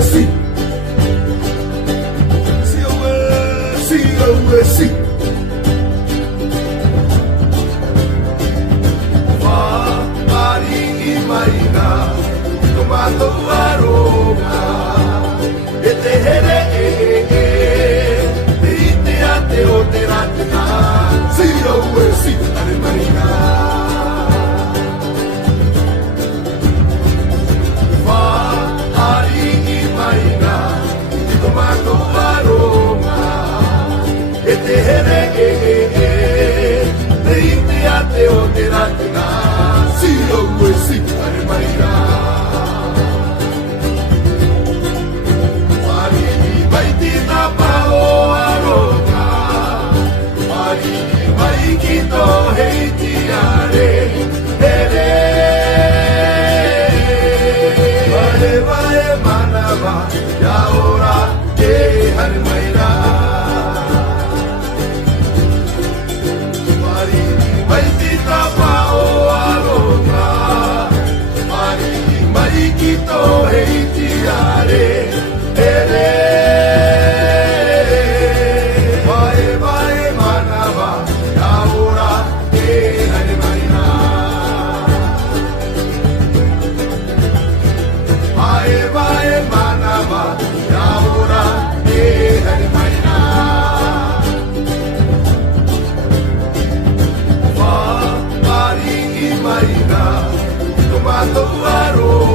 si si Maringi maina tomato aroma e te here te ate o te ratina si ane marina Maringi maina tomato aroma e te here te ate o te ratina si ane marina Maringi mai tita pao aroka Maringi mai kito heiti are here Vae vae manava ya ora te ane marina Maringi mai tita pao aroka Maringi mai kito heiti are here Vae vae manava ya ora te ane marina Vae vae manava ya ora te ane marina Maringi maina tomato aroma